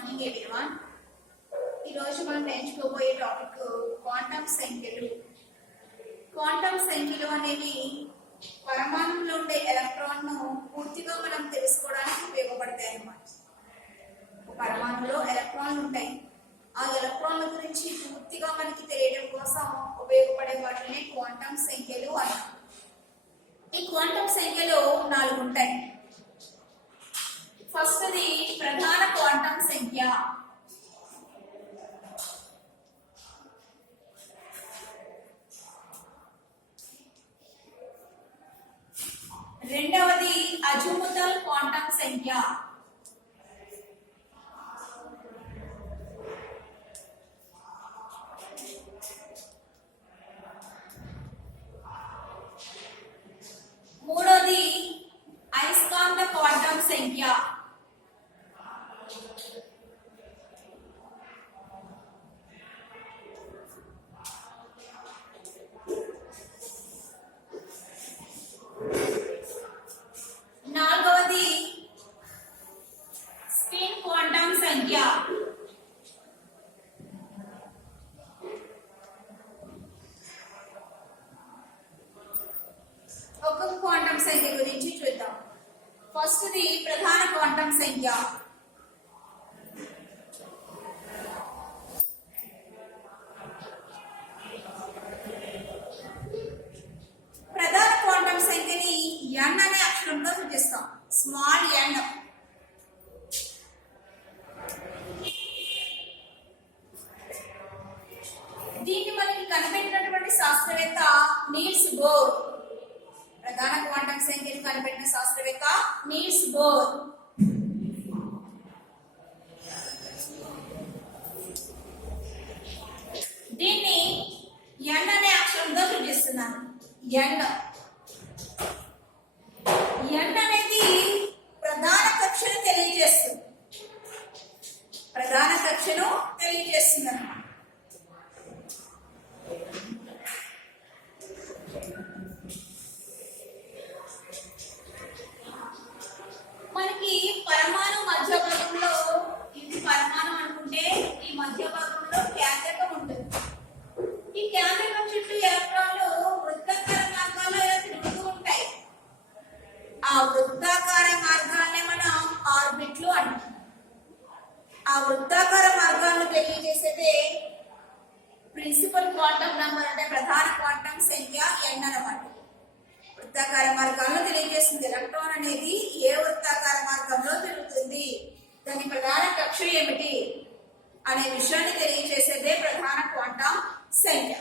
Morning everyone. ఈ రోజు మనం నేర్చుకోబోయే టాపిక్ క్వాంటం సంఖ్యలు. క్వాంటం సంఖ్యలు అనేవి పరమాణువులో ఉండే ఎలక్ట్రాన్ ను పూర్తిగా మనం తెలుసుకోవడానికి ఉపయోగపడతాయి అన్నమాట. పరమాణువులో ఎలక్ట్రాన్లు ఉంటాయి. ఆ ఎలక్ట్రాన్ల గురించి పూర్తిగా మనకి తెలియడం కోసం ఉపయోగపడే వాటిని క్వాంటం సంఖ్యలు అంటాం. ఈ క్వాంటం సంఖ్యలు 4 ఉంటాయి. ఫస్ట్ ది ప్రధాన క్వాంటం సంఖ్య. రెండవది అజిముతల్ క్వాంటం సంఖ్య. మూడవది అయస్కాంత క్వాంటం సంఖ్య. నాలుగవది స్పిన్ క్వాంటం సంఖ్య. ఒక్కొక్క క్వాంటం సంఖ్య గురించి చూద్దాం. ఫస్ట్ ది ప్రధాన క్వాంటం సంఖ్య. ప్రధాన క్వాంటం సంఖ్యని n అనే అక్షరంతో సూచిస్తాం. Small n. దీన్ని మనకి కనిపెట్టినటువంటి శాస్త్రవేత్త నీల్స్ బోర్. ప్రధాన క్వాంటం సంఖ్యను కనిపెట్టిన శాస్త్రవేత్త నీల్స్ బోర్. దీన్ని n అనే అక్షరంతో సూచిస్తున్నాను. n అనేది ప్రధాన కక్షను తెలియజేస్తుంది. ప్రధాన కక్షను తెలియజేస్తుంది అన్నమాట. మనకి పరమాణు మధ్య భాగంలో, ఇది పరమాణు అనుకుంటే ఈ మధ్య భాగంలో కేంద్రకం ఉంటుంది. ఈ కేంద్రకం చుట్టూ ఎలక్ట్రాన్లు వృత్తాకార మార్గాల్లో ఇలా తిరుగుతూ ఉంటాయి. ఆ వృత్తాకార మార్గాల్ని మనం ఆర్బిట్లు అంటాం. ఆ వృత్తాకార మార్గాలను తెలియజేసేదే ప్రిన్సిపల్ క్వాంటం నంబర్, అంటే ప్రధాన క్వాంటం సంఖ్య n అన్నమాట. వృత్తాకార మార్గాలను తెలియజేస్తుంది. ఎలక్ట్రాన్ అనేది ఏ వృత్తాకార మార్గంలో తిరుగుతుంది, దాని ప్రధాన కక్ష ఏమిటి అనే విషయాన్ని తెలియజేసేదే ప్రధాన క్వాంటం సంఖ్య.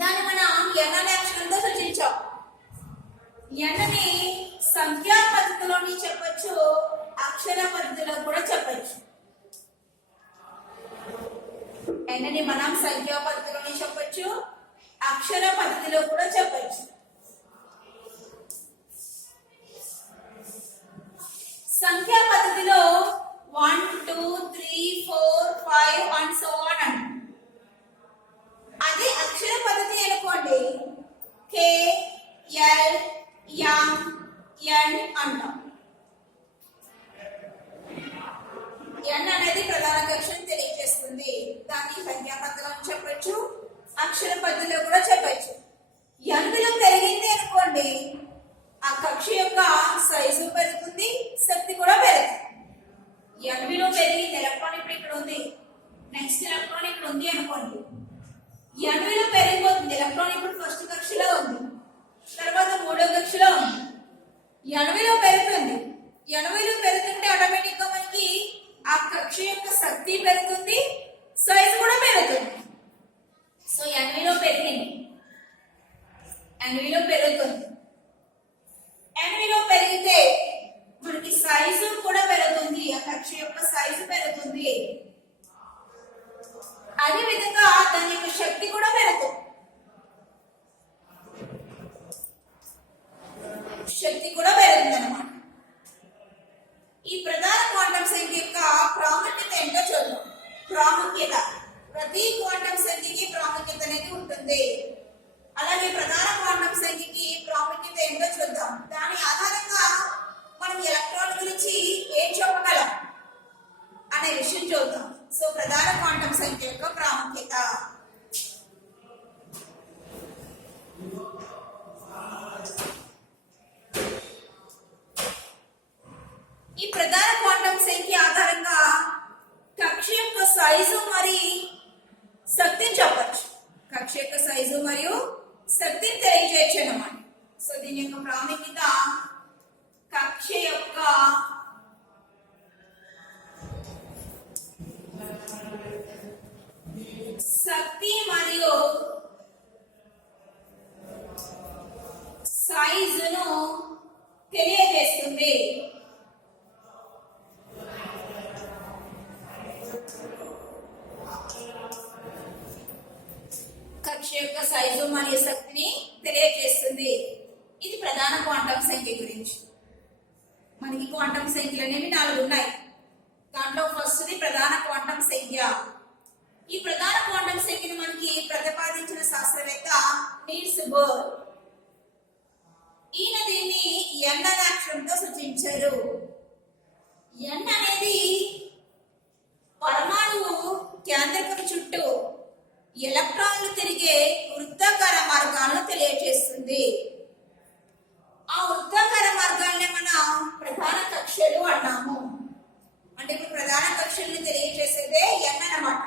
దాన్ని మనం n అనే అక్షరంతో సూచించాం. n ని సంఖ్యా పద్ధతిలోని చెప్పొచ్చు, అక్షర పద్ధతిలో కూడా చెప్పొచ్చు. n ని మనం సంఖ్యా పద్ధతిలోని చెప్పొచ్చు, అక్షర పద్ధతిలో కూడా చెప్పొచ్చు. సంఖ్యా పద్ధతిలో 1 2 3 4 5 and so on అంటాం. అదే అక్షర పద్ధతి అనుకోండి, k l m n అంటాం. n అనేది ప్రధాన కక్షను తెలియజేస్తుంది. దాన్ని సంఖ్యా పద్ధతిలో చెప్పొచ్చు, అక్షర పద్ధతిలో కూడా చెప్పొచ్చు. n విలువ పెరిగింది అనుకోండి, ఆ కక్ష యొక్క సైజు పెరుగుతుంది, శక్తి కూడా పెరుగుతుంది. n విలువ పెరిగింది, ఎలక్ట్రాన్ ఇప్పుడు ఇక్కడ ఉంది, నెక్స్ట్ ఎలక్ట్రాన్ ఇక్కడ ఉంది అనుకోండి. n విలువ పెరిగిపోతుంది, ఎలక్ట్రాన్ ఇప్పుడు ఫస్ట్ కక్షలో ఉంది, తర్వాత మూడో కక్షలో ఉంది. n విలువ పెరుగుతుంది. n విలువ పెరుగుతుంటే ఆటోమేటిక్ గా మనకి ఆ కక్ష యొక్క శక్తి పెరుగుతుంది, సైజు కూడా పెరుగుతుంది. సో n విలువ పెరిగింది, n విలువ పెరుగుతుంది. n విలువ పెరిగితే మనకి సైజు కూడా పెరుగుతుంది, ఆ కక్ష యొక్క సైజు పెరుగుతుంది. అదే విధంగా దాని యొక్క శక్తి కూడా పెరుగుతుంది. శక్తి కూడా పెరుగుతుంది అన్నమాట. ఈ ప్రధాన క్వాంటం సంఖ్య యొక్క ప్రాముఖ్యత ఏంటో చూద్దాం. ప్రాముఖ్యత, ప్రతి క్వాంటం సంఖ్యకి ప్రాముఖ్యత అనేది ఉంటుంది. అలాగే ప్రధాన క్వాంటం సంఖ్యకి ప్రాముఖ్యత ఏంటో చూద్దాం. దాని ఆధారంగా మనం ఎలక్ట్రాన్ గురించి ఏం చెప్పగలం? ఈ ప్రధాన క్వాంటం సంఖ్య ఆధారంగా కక్ష యొక్క సైజు మరియు శక్తిని చెప్పచ్చు. కక్ష యొక్క సైజు మరియు శక్తిని తెలియజేయచ్చు అన్నమాట. సో దీని యొక్క ప్రాముఖ్యత కక్ష యొక్క శక్తి మరియు సైజును తెలియజేస్తుంది. కక్ష యొక్క సైజు మరియు శక్తిని తెలియజేస్తుంది. ఇది ప్రధాన క్వాంటం సంఖ్య గురించి. మనకి క్వాంటం సంఖ్యలు అనేవి 4 ఉన్నాయి. దాంట్లో ఫస్ట్ది ప్రధాన క్వాంటం సంఖ్య. ఈ ప్రధాన క్వాంటం సంఖ్యను మనకి ప్రతిపాదించిన శాస్త్రవేత్త నీల్స్ బోర్. ఈయన దీన్ని n అనే అక్షరంతో సూచించారు. n అనేది పరమాణువు కేంద్రకం చుట్టూ ఎలక్ట్రాన్లు తిరిగే వృత్తాకార మార్గాలను తెలియజేస్తుంది. ఆ వృత్తాకార మార్గాలనే మనం ప్రధాన కక్షలు అంటాము. అంటే ఇప్పుడు ప్రధాన కక్షల్ని తెలియజేసేదే n అన్నమాట.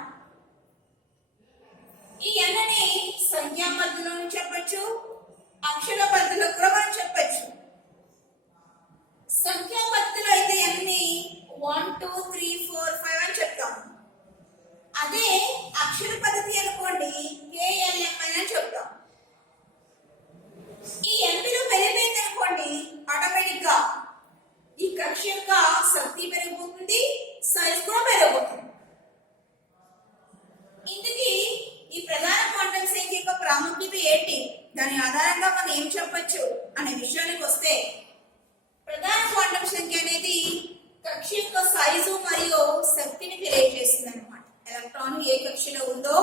ఈ n ని సంఖ్యా పద్ధతిలో చెప్పచ్చు, అక్షర పద్ధతిలో కూడా మనం చెప్పచ్చు. సంఖ్యా పద్ధతిలో అయితే n ని 1 2 3 4 5 అని చెప్తాం. అదే అక్షర పద్ధతి అనుకోండి KLM అని చెప్తాం. ఈ n విలువ పెరిగిపోయింది అనుకోండి, ఆటోమేటిక్ గా ఈ కక్ష యొక్క శక్తి పెరిగిపోతుంది, సైజ్ కూడా పెరిగిపోతుంది. ఇందుకీ ఈ ప్రధాన క్వాంటం సంఖ్య యొక్క ప్రాముఖ్యత ఏంటి, దాని ఆధారంగా మనం ఏం చెప్పొచ్చు అనే విషయానికి వస్తే, ప్రధాన క్వాంటం సంఖ్య అనేది కక్ష యొక్క సైజు మరియు శక్తిని తెలియజేస్తుంది అనమాట. ఎలక్ట్రాన్ ఏ కక్షలో ఉందో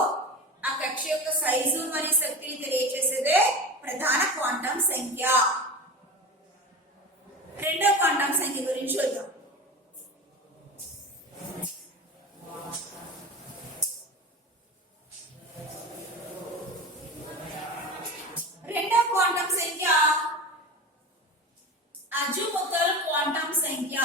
ఆ కక్ష యొక్క సైజు మరియు శక్తిని తెలియజేసేదే ప్రధాన క్వాంటం సంఖ్య. రెండో క్వాంటం సంఖ్య గురించి చూద్దాం. రెండో క్వాంటం సంఖ్య అజుముతల్ క్వాంటం సంఖ్య.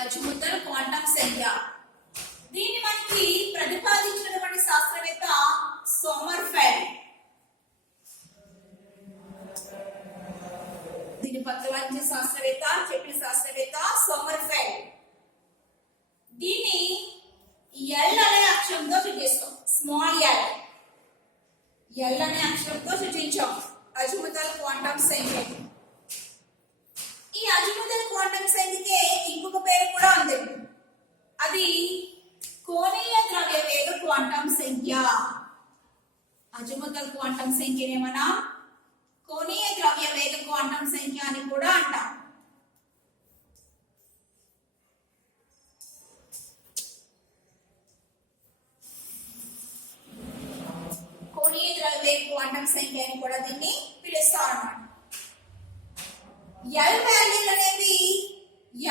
అజుముతల్ క్వాంటం సంఖ్య దీన్ని మనకి ప్రతిపాదించినటువంటి శాస్త్రవేత్త సోమర్ఫెల్డ్. దీన్ని ప్రతిపాదించిన శాస్త్రవేత్త చెప్పిన శాస్త్రవేత్త సోమర్ఫెల్డ్. దీన్ని L అనే అక్షరంతో సూచిస్తాం. స్మాల్ L అనే అక్షరంతో సూచించాం అజుముతల్ క్వాంటం సంఖ్య. ఈ అజుముతల్ క్వాంటం సంఖ్యకే ఇంకొక పేరు కూడా ఉంది. అది కోణీయ ద్రవ్య వేగ క్వాంటం సంఖ్య. అజుముతల్ క్వాంటం సంఖ్యనే మనం కోణీయ ద్రవ్య వేగ క్వాంటం సంఖ్య అని కూడా అంటాం. కోణీయ ద్రవ్య వేగ క్వాంటం సంఖ్య అని కూడా దీన్ని పిలుస్తాం అన్నమాట. L వాల్యూలు అనేవి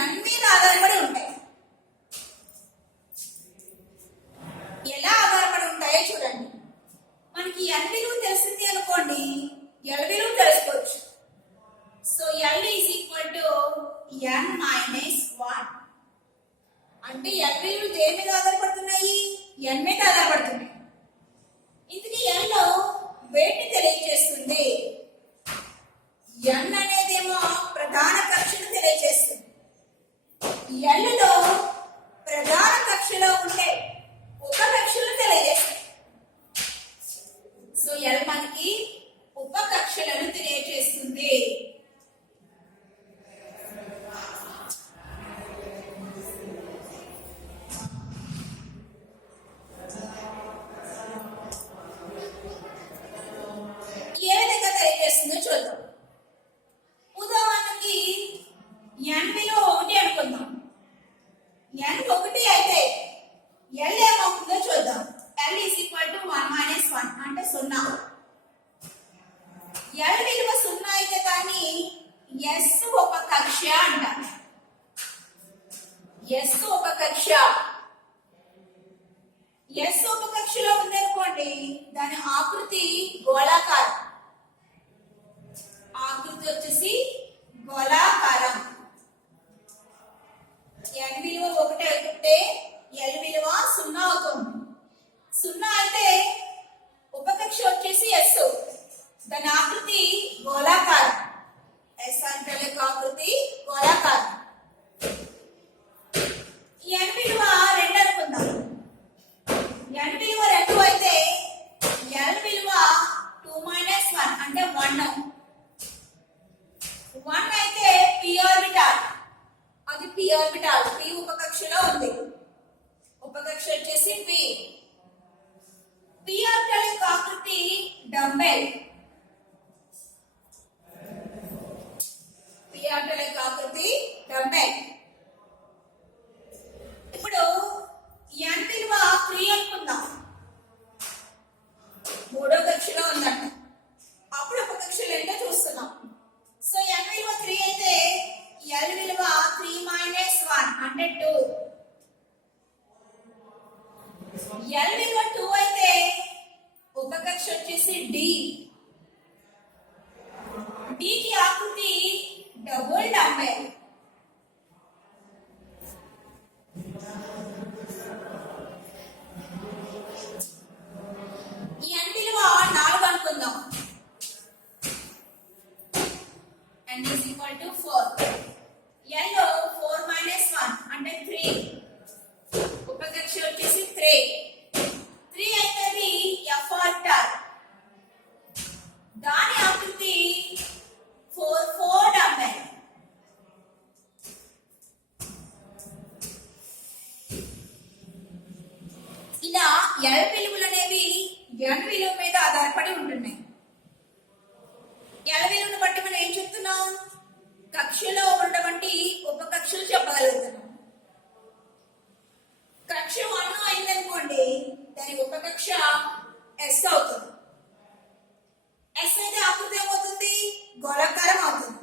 n మీద ఆధారపడి ఉంటాయి. ఎలా ఆధారపడి ఉంటాయో చూడండి. మనకి n విలువ తెలిసింది అనుకోండి, L విలువ తెలుసుకోవచ్చు. So L is equal to n minus 1. అంటే L విలువలు దేని మీద ఆధారపడుతున్నాయి? n మీద ఆధారపడుతున్నాయి. ఇందుకే n లో వెయిట్ తెలియజేస్తుంది. n అనేదేమో ప్రధాన కక్షను తెలియజేస్తుంది. L లో ప్రధాన కక్షలో ఉండే ఉప కక్షలను తెలియజేస్తుంది. సో L మనకి ఉప కక్షలను తెలియజేస్తుంది. ఏ విధంగా తెలియజేస్తుందో చూద్దాం. ఉదాహరణకి n విలువ 1 అనుకుందాం. n 1 అయితే L ఏమవుతుందో చూద్దాం. L is equal to 1 minus 1 అంటే 0. L విలువ 0 అయితే దాన్ని S ఒక కక్ష అంటారు. ఎస్ ఉపకక్ష ఎస్ ఉపకక్షలో ఉందనుకోండి, దాని ఆకృతి గోళాకారం. ఆకృతి వచ్చేసి గోళాకారం. n విలువ 1 అయితే l విలువ 0 అవుతుంది. 0 అయితే ఉపకక్ష వచ్చేసి s. దాని ఆకృతి గోళాకారం. s అంటే ఆకృతి గోళాకారం. n విలువ 2 అనుకుందాం. n విలువ 2 అయితే l విలువ 2 - 1 అంటే 1. 1 అయితే p ఆర్బిటాల్. అది p ఆర్బిటాల్. p ఉపకక్షలో ఉంది. ఉపకక్ష వచ్చేసి p. p ఆర్బిటాల్ యొక్క ఆకృతి డంబెల్. p ఆర్బిటాల్ యొక్క ఆకృతి డంబెల్. ఇప్పుడు n విలువ 3 అనుకుందాం. మూడో కక్షలో ఉందంట. అప్పుడు ఉపకక్షలు ఏంటో చూస్తున్నాం. సో n విలువ 3 అయితే l విలువ 3 - 1 అంటే 2. l విలువ 2 అయితే ఉపకక్ష వచ్చేసి d. d కి ఆకృతి డబుల్ డంబెల్. ఈ n విలువ 4 అనుకుందాం. n is equal to 4. l లో 4 - 1 అంటే 3. ఉపకక్ష వచ్చేసి 3. 3 అయితే అది f ఆర్బిటాల్. దాని ఆకృతి 4 4 డంబెల్. ఇలా l విలువలు అనేవి n విలువ మీద ఆధారపడి ఉంటున్నాయి. l విలువను బట్టి మనం ఏం చెప్తున్నాం? కక్షలో ఉన్నటువంటి ఉపకక్షలు చెప్పగలుగుతున్నాం. కక్ష 1 అయిందనుకోండి, దాని ఉపకక్ష s అవుతుంది. s అయితే ఆకృతి ఏమవుతుంది? గోళాకారం అవుతుంది.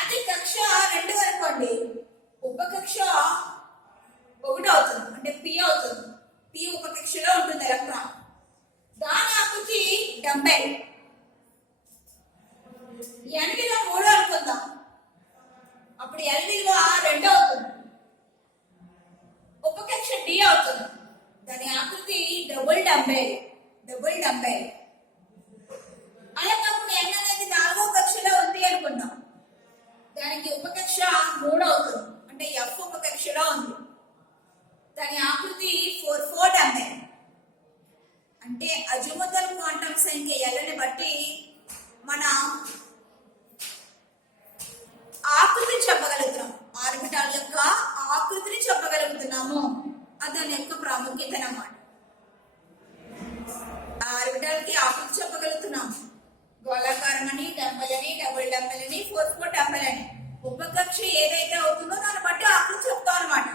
అదే కక్ష 2 అనుకోండి, ఉపకక్ష 1 అవుతుంది అంటే p అవుతుంది. p ఉపకక్షలో ఉంటుంది ఎలక్ట్రాన్. దాని ఆకృతి డంబెల్. n విలువ 3 అనుకుందాం. అప్పుడు l విలువ 2 అవుతుంది. ఉపకక్ష d అవుతుంది. దాని ఆకృతి డబుల్ డంబెల్. Double dumbbell. అలా కాకుండా n అనేది 4వ కక్షలో ఉంది అనుకుందాం. దానికి ఉపకక్ష 3 అవుతుంది అంటే f ఉపకక్షలో ఉంది. దాని ఆకృతి 4 4 డంబెల్. అంటే అజిముతల్ క్వాంటం సంఖ్య l ని బట్టి మన ఆకృతిని చెప్పగలుగుతున్నాం. ఆర్బిటాల్ యొక్క ఆకృతిని చెప్పగలుగుతున్నాము. అది దాని యొక్క ప్రాముఖ్యత అన్నమాట. ఆర్బిటాల్ కి ఆకృతి చెప్పగలుగుతున్నాము. గోళాకారం అని, డంబెల్ అని, డబుల్ డంబెల్ అని, 4 4 డంబెల్ అని. ఉపకక్ష ఏదైతే అవుతుందో దాన్ని బట్టి ఆకృతి చెప్తాం అనమాట.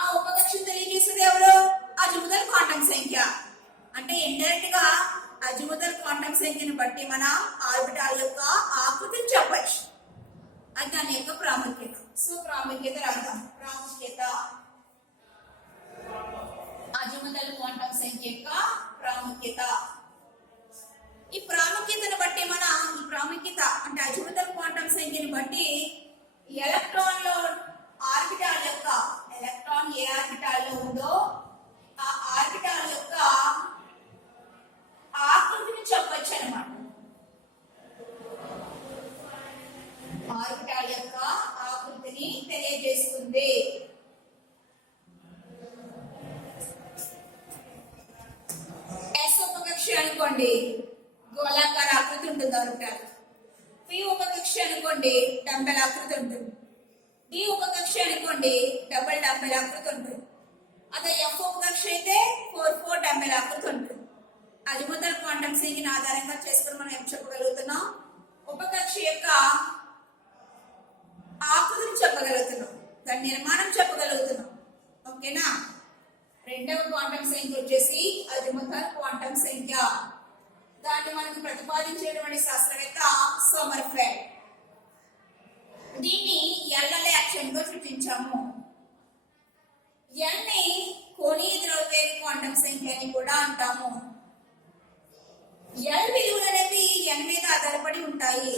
ఆ ఉపకక్ష తెలియజేసేది ఎవరు? అజిముతల్ క్వాంటం సంఖ్య. అంటే ఇండైరెక్ట్ గా అజిముతల్ క్వాంటం సంఖ్యను బట్టి మనం ఆర్బిటాల్ యొక్క ఆకృతిని చెప్పచ్చు. అది దాని యొక్క ప్రాముఖ్యత. సో ప్రాముఖ్యత రాద్దాం. ప్రాముఖ్యత అజిముతల్ క్వాంటం సంఖ్య యొక్క ప్రాముఖ్యత. ఈ ప్రాముఖ్యతను బట్టి మనం ఈ ప్రాముఖ్యత అంటే అజిముతల్ క్వాంటం సంఖ్యను బట్టి ఎలక్ట్రాన్ లో ఆర్బిటాల్ యొక్క ఎలక్ట్రాన్ ఏ ఆర్బిటాల్ లో ఉందో ఆ ఆర్బిటాల్ యొక్క ఆకృతిని చెప్పొచ్చు అన్నమాట. ఆర్బిటాల్ యొక్క ఆకృతిని తెలియజేస్తుంది. s ఉపకక్ష అనుకోండి, గోళాకార ఆకృతి ఉంటుంది ఆర్బిటాల్. p ఉపకక్ష అనుకోండి, డంబెల్ ఆకృతి ఉంటుంది. d ఉపకక్ష అనుకోండి, డబుల్ డంబెల్ ఆకృతి ఉంటుంది. అదే f ఉపకక్ష అయితే 4 4 డంబెల్ ఆకృతి ఉంటుంది. అజిముతల్ క్వాంటం సంఖ్యను ఆధారంగా చేసుకుని మనం ఏం చెప్పగలుగుతున్నాం? ఉపకక్ష యొక్క ఆకృతిని చెప్పగలుగుతున్నాం. దాని నిర్మాణం చెప్పగలుగుతున్నాం. ఓకేనా? రెండవ క్వాంటం సంఖ్య వచ్చేసి అజిముతల్ క్వాంటం సంఖ్య. దాన్ని మనకు ప్రతిపాదించేటువంటి శాస్త్రవేత్త సోమర్ఫెల్డ్. దీన్ని ఎల్లల యాక్షన్ గా సృష్టించాము. n ని కోణీయ ద్రవ్యవేగ క్వాంటం సంఖ్య అని కూడా అంటాము. L విలువలు అనేవి n మీద ఆధారపడి ఉంటాయి.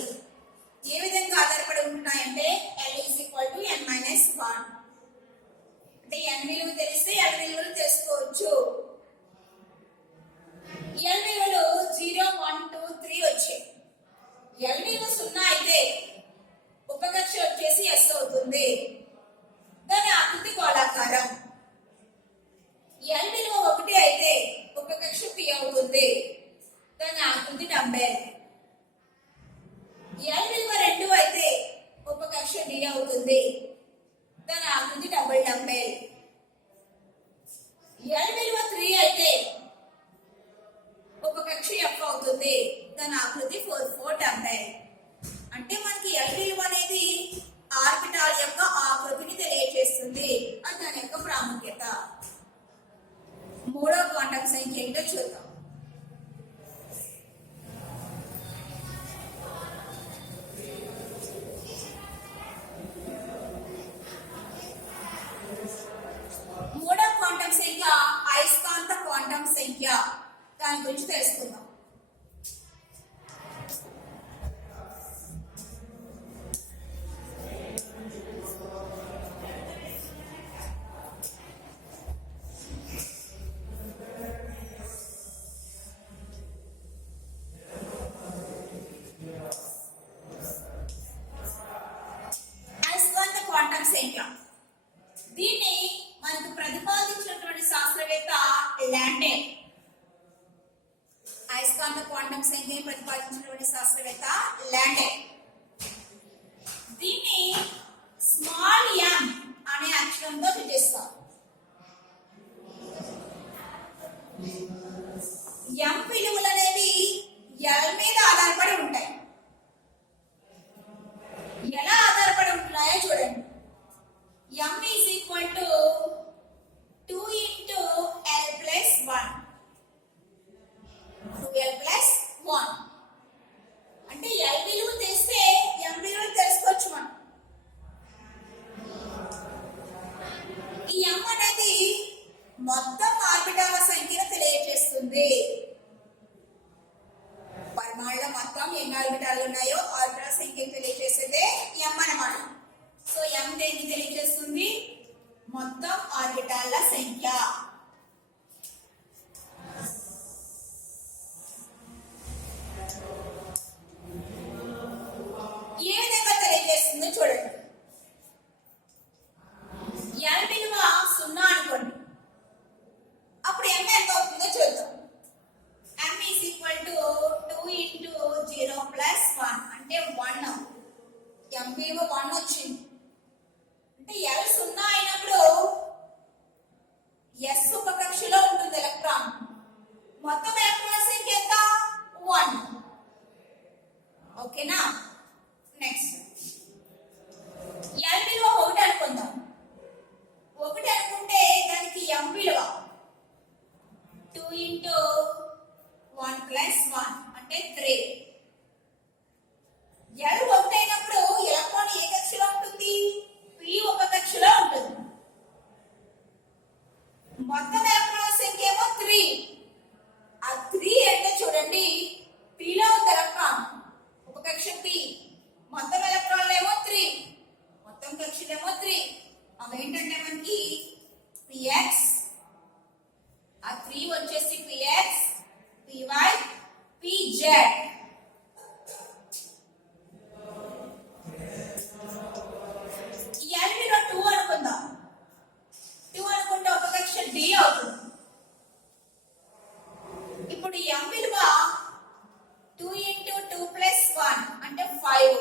ఏ విధంగా ఆధారపడి ఉంటాయంటే L n - 1 అంటే n విలువ తెలిస్తే L విలువలు తెలుసుకోవచ్చు. L విలువలు 0 1 2 3 వచ్చాయి. L విలువ 0 అయితే ఉపకక్ష వచ్చేసి S అవుతుంది. దాని ఆకృతి గోళాకారం. L విలువ 1 అయితే ఉపకక్ష P అవుతుంది. దాని ఆకృతి డంబెల్. L విలువ 2 అయితే ఉపకక్ష D అవుతుంది. దాని ఆకృతి డబుల్ డంబెల్. L విలువ 3 అయితే ఉపకక్ష F అవుతుంది. దాని ఆకృతి 4 డంబెల్. అంటే మనకి L విలువ అనేది ఆర్బిటాల్ యొక్క ఆకృతిని తెలియజేస్తుంది. అది దాని యొక్క ప్రాముఖ్యత. మూడో క్వాంటం సంఖ్య ఏంటో చూద్దాం. మూడో క్వాంటం సంఖ్య అయస్కాంత క్వాంటం సంఖ్య. దాని గురించి తెలుసుకుందాం. అయస్కాంత క్వాంటం సంఖ్య దీన్ని మనకు ప్రతిపాదించినటువంటి శాస్త్రవేత్త లాండే. అయస్కాంత క్వాంటం సంఖ్యని ప్రతిపాదించినటువంటి శాస్త్రవేత్త లాండే. దీన్ని స్మాల్ m అనే అక్షరంతో సూచిస్తారు. m విలువలు అనేవి L మీద ఆధారపడి ఉంటాయి. ఎలా ఆధారపడి ఉంటున్నాయో చూడండి. m is equal to 2 into L plus 1. 2L plus 1. అంటే L విలువ తెలిస్తే m విలువ తెలుసుకోవచ్చు మనం. ఈ m అనేది మొత్తం ఆర్బిటాల సంఖ్యను తెలియజేస్తుంది. పరమాణుల మొత్తం ఎన్ని ఆర్బిటాలు ఉన్నాయో ఆర్బిటాల సంఖ్యను తెలియజేసేదే m అన్నమాట. సో m దేన్ని తెలియజేస్తుంది? మొత్తం ఆర్బిటాల సంఖ్య. ఏ విధంగా తెలియజేస్తుందో చూడండి. L విలువ 0 అనుకోండి. అప్పుడు m ఎంత అవుతుందో చూద్దాం. m is equal to 2 into 0 plus 1 అంటే 1. m విలువ 1 వచ్చింది. అంటే L 0 అయినప్పుడు S ఉపకక్షలో ఉంటుంది ఎలక్ట్రాన్. మొత్తం ఎలక్ట్రాన్ సంఖ్య ఎంత? 1. ఓకేనా? నెక్స్ట్ L విలువ 1 అనుకుందాం. 1 అనుకుంటే దానికి m విలువ 2 into 1 plus 1 అంటే 3. L 1 అయినప్పుడు ఎలక్ట్రాన్ ఏ కక్షలో ఉంటుంది? P ఉపకక్షలో ఉంటుంది. మొత్తం ఎలక్ట్రాన్ సంఖ్య ఏమో 3. ఆ 3 అంటే చూడండి P లో ఉంది ఎలక్ట్రాన్. ఉపకక్ష P. మొత్తం ఎలక్ట్రాన్లు ఏమో 3. మొత్తం కక్షలేమో 3. అవి ఏంటంటే మనకి px, ఆ 3 వచ్చేసి px, py, pz. L విలువ 2 అనుకుందాం. 2 అనుకుంటే ఉపకక్ష D అవుతుంది. ఇప్పుడు m విలువ 2 into 2 plus 1 అంటే 5.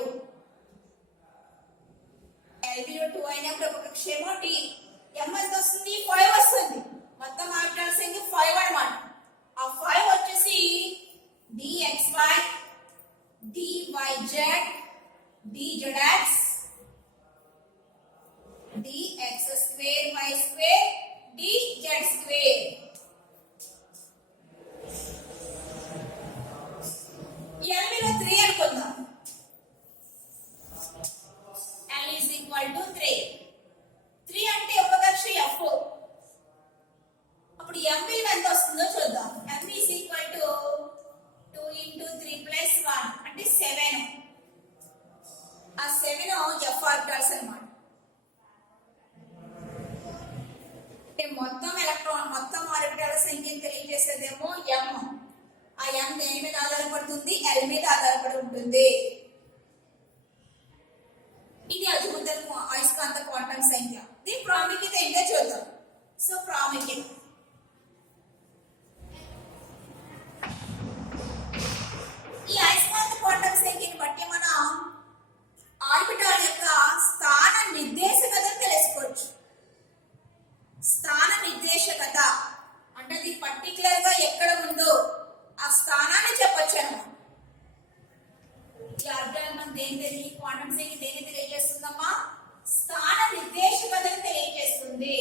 L విలువ 2 అయినప్పుడు ఉపకక్ష ఏమో D. m ఎంత వస్తుంది? 5 వస్తుంది. మొత్తం ఆర్బిటాల్ సంఖ్య 5 అన్నమాట. ఆ 5 వచ్చేసి dxy, dyz, dzx, dx square y square, dz square. L విలువ 3 అనుకుందాం. L is equal to 3. 3 అంటే ఉపకక్ష F. సంఖ్యను తెలియజేసేదేమో m. ఆ m దేని మీద ఆధారపడుతుంది? l మీద ఆధారపడి ఉంటుంది. ఇది అయస్కాంత క్వాంటం సంఖ్య. దీని ప్రాముఖ్యత ఏంటో చూద్దాం. సో ప్రాముఖ్యత ఈ అయస్కాంత క్వాంటం సంఖ్యని బట్టి మనం ఆర్బిటాల్ యొక్క స్థాన నిర్దేశకతను తెలుసుకోవచ్చు. స్థాన నిర్దేశకత అంటే అది పర్టికులర్ గా ఎక్కడ ఉందో ఆ స్థానాన్ని చెప్పొచ్చు అన్నమాట. ఈ ఆర్బిటాల్ మనం దేని క్వాంటం సంఖ్య దేని తెలియజేస్తుందమ్మా? స్థాన నిర్దేశకతను తెలియజేస్తుంది.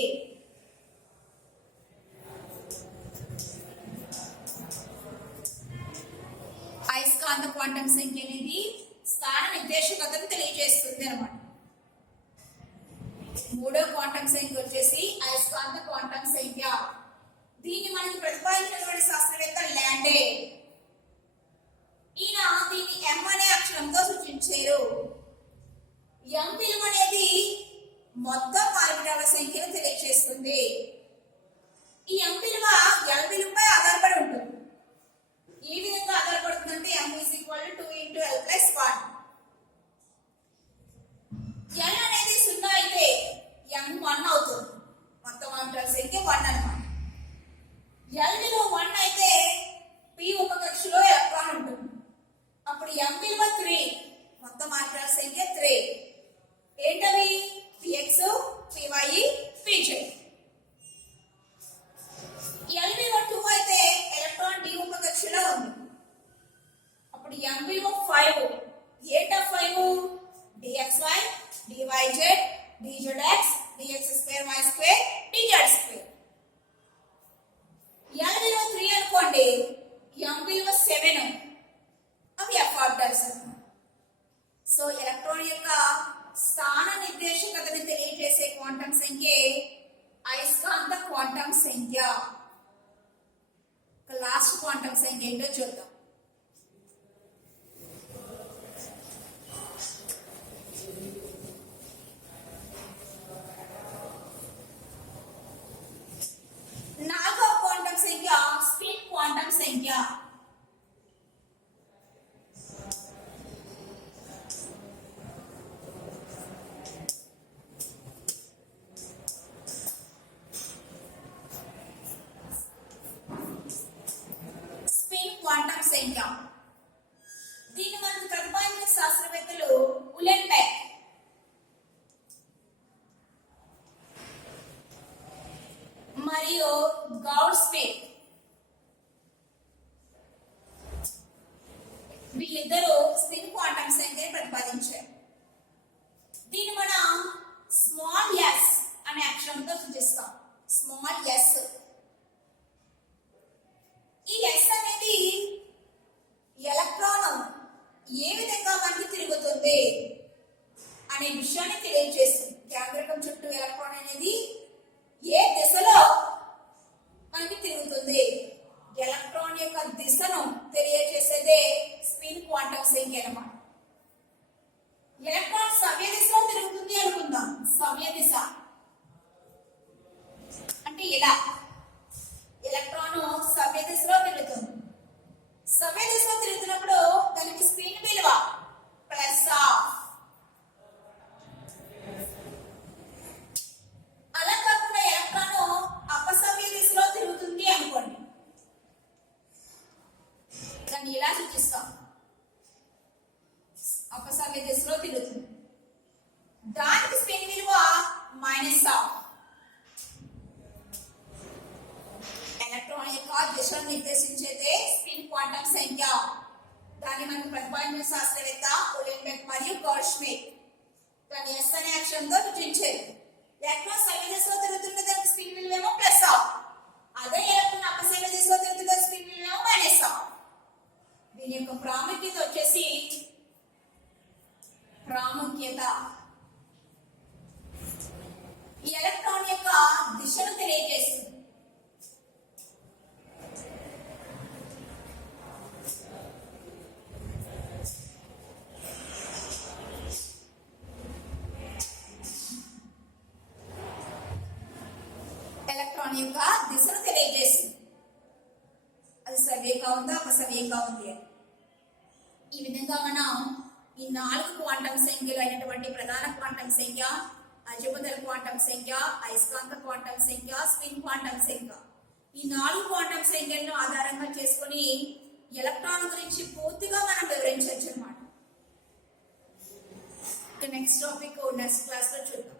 అయస్కాంత క్వాంటం సంఖ్య అనేది స్థాన నిర్దేశకతను తెలియజేస్తుంది అన్నమాట. మూడో క్వాంటం సంఖ్య వచ్చేసి అయస్కాంత క్వాంటం సంఖ్య. దీన్ని మనం ప్రతిపాదించినటువంటి శాస్త్రవేత్త ల్యాండే. ఈయన దీన్ని m అనే అక్షరంతో సూచించారు. m విలువ అనేది మొత్తం ఆర్బిటాల సంఖ్యను తెలియజేస్తుంది. ఈ m విలువ l విలువపై ఆధారపడి ఉంటుంది. ఈ విధంగా ఆధారపడుతుందంటే m = 2 × l + 1. n అనేది 0 అయితే m 1 అవుతుంది. మొత్తం ఆర్బిటాల సంఖ్య 1 అన్నమాట. l విలువ 1 అయితే p ఉపకక్షలో ఎలక్ట్రాన్ ఉంటుంది. అప్పుడు m విలువ 3. మొత్తం ఆర్బిటాల సంఖ్య 3. ఏంటవి? px, py, pz. l విలువ 2 అయితే ఎలక్ట్రాన్ d ఉపకక్షలో ఉంది. అప్పుడు m విలువ 5. ఏంట 5? dxy, dyz, dzx, dx2 y2, dz2. l విలువ 3 అనుకోండి. m విలువ 7. అవి f ఆర్బిటాల్స్. సో ఎలక్ట్రాన్ యొక్క స్థాన నిర్దేశకతని తెలియజేసే క్వాంటం సంఖ్య అయస్కాంత క్వాంటం సంఖ్య. లాస్ట్ క్వాంటం సంఖ్య ఏంటో చూద్దాం. నాలుగో క్వాంటం సంఖ్య స్పిన్ క్వాంటం సంఖ్య. క్వాంటం సంఖ్య దీన్ని మనకు ప్రతిపాదించిన శాస్త్రవేత్తలు ఉలెన్బెక్. మరియు గౌడ్స్మిట్. వీళ్ళిద్దరూ స్పిన్ క్వాంటం సంఖ్యని ప్రతిపాదించారు. దీన్ని మనం స్మాల్ s అనే అక్షరంతో సూచిస్తాం. Small s. ఈ s అనేది ఎలక్ట్రాన్ ఏ విధంగా మనకి తిరుగుతుంది అనే విషయాన్ని తెలియజేస్తుంది. కేంద్రకం చుట్టూ ఎలక్ట్రాన్ అనేది ఏ దిశలో మనకి తిరుగుతుంది, ఎలక్ట్రాన్ యొక్క దిశను తెలియజేసేదే స్పిన్ క్వాంటం సంఖ్య అన్నమాట. ఎలక్ట్రాన్ సవ్య దిశలో తిరుగుతుంది అనుకుందాం. సవ్య దిశ అంటే ఇలా ఎలక్ట్రాన్ సవ్య దిశలో తిరుగుతుంది. సవ్య దిశలో తిరుగుతున్నప్పుడు దానికి స్పిన్ విలువ +. అలా కాకుండా ఎలక్ట్రాన్ అపసవ్య దిశలో తిరుగుతుంది అనుకోండి. దాన్ని ఇలా సూచిస్తాం. అపసవ్య దిశలో తిరుగుతుంది. దానికి స్పిన్ విలువ -. ఎలక్ట్రాన్ యొక్క దిశను నిర్దేశించేదే స్పిన్ క్వాంటం సంఖ్య. దాన్ని మనకు ప్రతిపాదించిన శాస్త్రవేత్త ఉలెన్బెక్ మరియు గౌడ్స్మిట్. దాన్ని s అనే అక్షరంతో సూచించారు. ఎలక్ట్రాన్ సవ్య దిశలో తిరుగుతుంటే దానికి స్పిన్ విలువ ఏమో +. అదే ఎలక్ట్రాన్ అపసవ్య దిశలో తిరుగుతుంటే స్పిన్ విలువ ఏమో -. దీని యొక్క ప్రాముఖ్యత వచ్చేసి ఈ ఎలక్ట్రాన్ యొక్క దిశను తెలియజేస్తుంది. ఎలక్ట్రాన్ యొక్క దిశను తెలియజేస్తుంది. వేగంగా ఉంది అని. ఈ విధంగా మనం ఈ 4 క్వాంటం సంఖ్యలు అయినటువంటి ప్రధాన క్వాంటం సంఖ్య, అజీముథల్ క్వాంటం సంఖ్య, అయస్కాంత క్వాంటం సంఖ్య, స్పిన్ క్వాంటం సంఖ్య, ఈ 4 క్వాంటం సంఖ్యలను ఆధారంగా చేసుకుని ఎలక్ట్రాన్ గురించి పూర్తిగా మనం వివరించవచ్చు అన్నమాట. నెక్స్ట్ టాపిక్ నెక్స్ట్ క్లాస్ లో చూద్దాం.